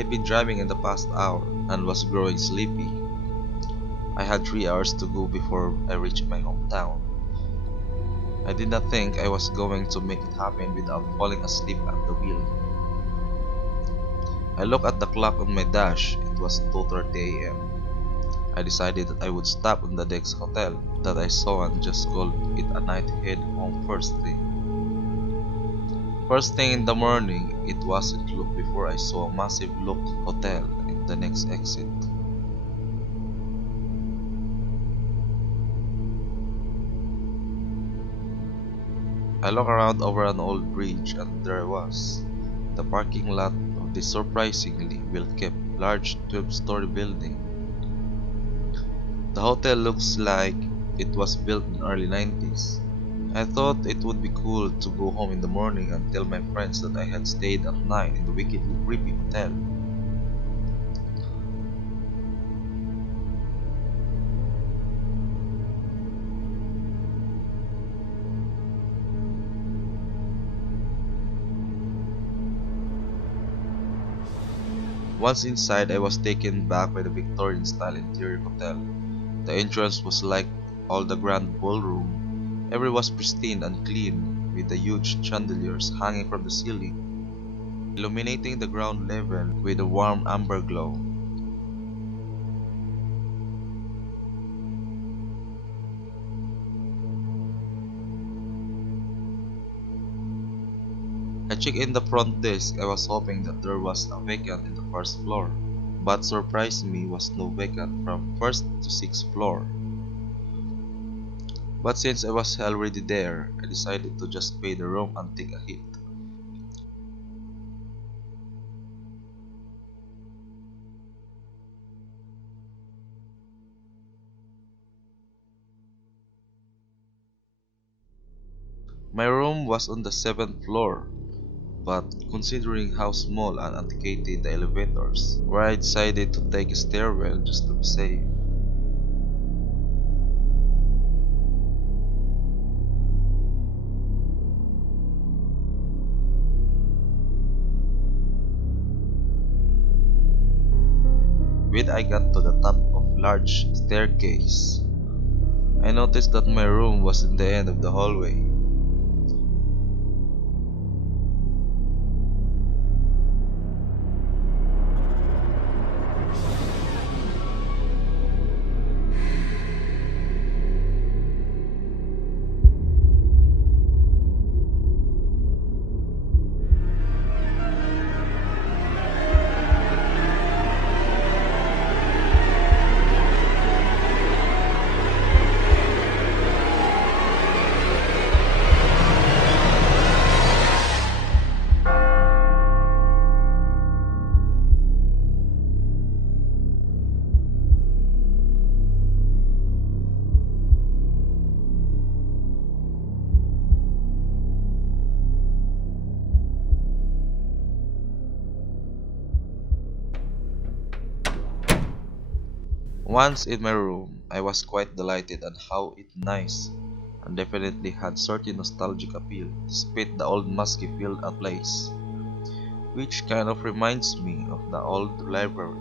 had been driving in the past hour and was growing sleepy. I had 3 hours to go before I reached my hometown. I did not think I was going to make it happen without falling asleep at the wheel. I looked at the clock on my dash. It was 2:30 a.m. I decided that I would stop in the next hotel that I saw and just called it a night head home first thing. First thing in the morning, it wasn't looked before I saw a massive look hotel in the next exit. I looked around over an old bridge and there it was, the parking lot of this surprisingly well-kept large 12-story building. The hotel looks like it was built in the early 90s. I thought it would be cool to go home in the morning and tell my friends that I had stayed at night in the wickedly creepy hotel. Once inside, I was taken back by the Victorian-style interior hotel. The entrance was like all the grand ballroom. Everything was pristine and clean, with the huge chandeliers hanging from the ceiling, illuminating the ground level with a warm amber glow. I checked in the front desk. I was hoping that there was a vacant in the first floor, but surprised me was no vacant from first to sixth floor. But since I was already there, I decided to just pay the room and take a hit. My room was on the 7th floor, but considering how small and antiquated the elevators were, I decided to take a stairwell just to be safe. When I got to the top of large staircase, I noticed that my room was in the end of the hallway. Once in my room, I was quite delighted at how it nice and definitely had certain nostalgic appeal despite the old musky feel of place, which kind of reminds me of the old library.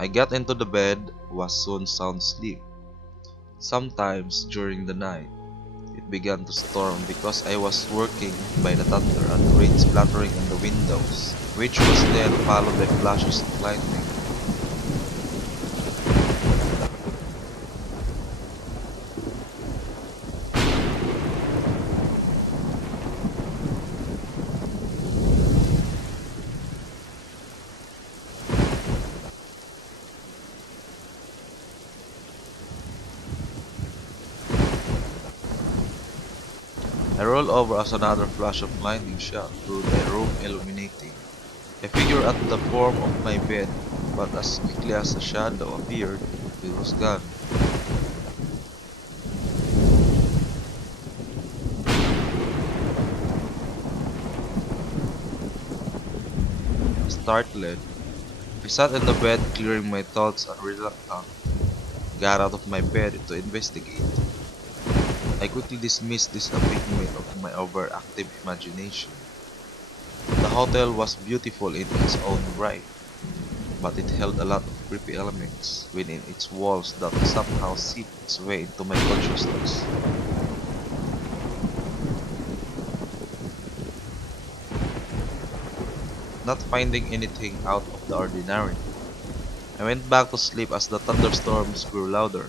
I got into the bed, was soon sound asleep. Sometimes during the night, it began to storm because I was working by the thunder and rain splattering on the windows, which was then followed by flashes of lightning. I rolled over as another flash of lightning shot through the room, illuminating a figure at the form of my bed, but as quickly as the shadow appeared, it was gone. startled. I sat in the bed, clearing my thoughts and reluctant, got out of my bed to investigate. I quickly dismissed this a figment of my overactive imagination. The hotel was beautiful in its own right, but it held a lot of creepy elements within its walls that somehow seeped its way into my consciousness. Not finding anything out of the ordinary, I went back to sleep as the thunderstorms grew louder.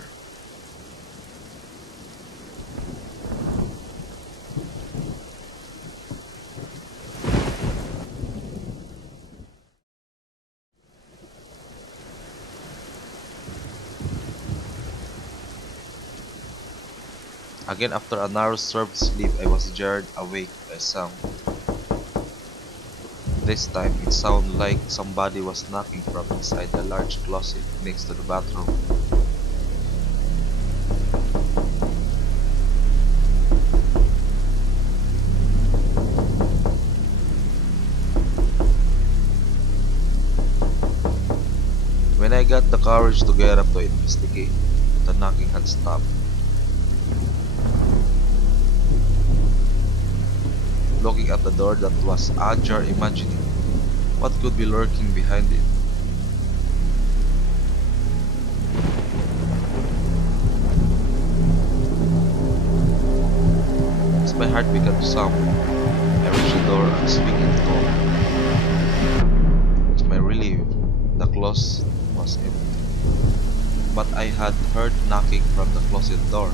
Again, after a narrow served sleep, I was jarred awake by a sound. This time, it sounded like somebody was knocking from inside the large closet next to the bathroom. When I got the courage to get up to investigate, the knocking had stopped. Looking at the door that was ajar, imagining what could be lurking behind it. As my heart began to sound, I reached the door and swung it open. To my relief, the closet was empty. But I had heard knocking from the closet door.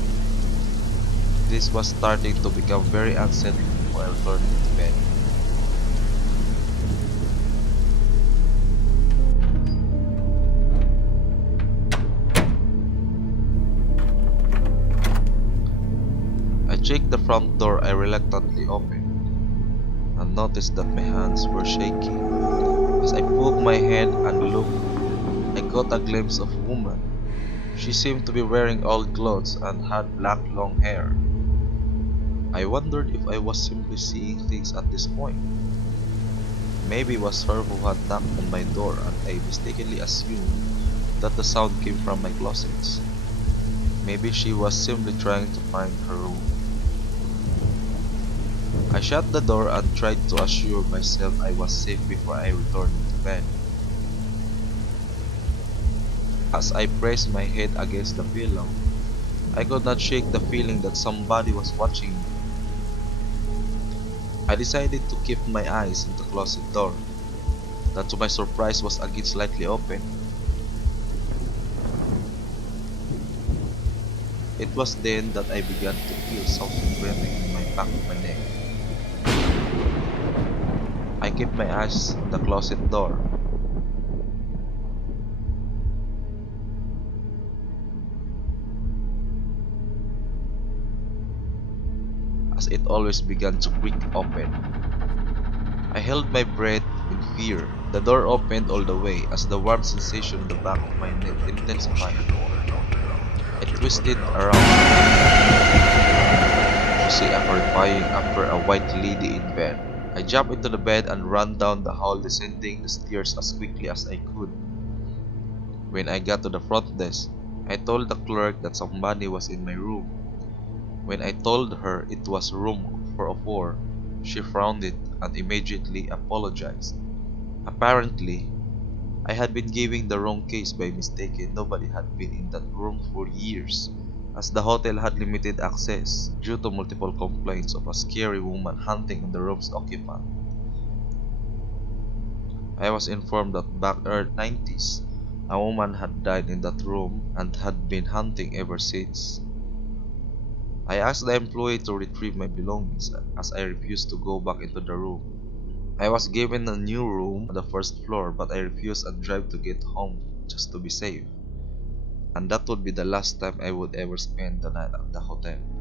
This was starting to become very unsettling while turning to bed. I checked the front door I reluctantly opened, and noticed that my hands were shaking. As I poked my head and looked, I caught a glimpse of a woman. She seemed to be wearing old clothes and had black long hair. I wondered if I was simply seeing things at this point. Maybe it was her who had knocked on my door and I mistakenly assumed that the sound came from my closets. Maybe she was simply trying to find her room. I shut the door and tried to assure myself I was safe before I returned to bed. As I pressed my head against the pillow, I could not shake the feeling that somebody was watching me. I decided to keep my eyes on the closet door, that to my surprise was again slightly open. It was then that I began to feel something grabbing in my back of my neck. I kept my eyes on the closet door. As it always began to creak open. I held my breath in fear. The door opened all the way as the warm sensation in the back of my neck intensified. I twisted around to see a horrifying after a white lady in bed. I jumped into the bed and ran down the hall, descending the stairs as quickly as I could. When I got to the front desk, I told the clerk that somebody was in my room. When I told her it was room 404, she frowned it and immediately apologized. Apparently, I had been giving the wrong case by mistake. Nobody had been in that room for years, as the hotel had limited access due to multiple complaints of a scary woman hunting on the room's occupant. I was informed that back early 90s, a woman had died in that room and had been hunting ever since. I asked the employee to retrieve my belongings as I refused to go back into the room. I was given a new room on the first floor, but I refused a drive to get home just to be safe. And that would be the last time I would ever spend the night at the hotel.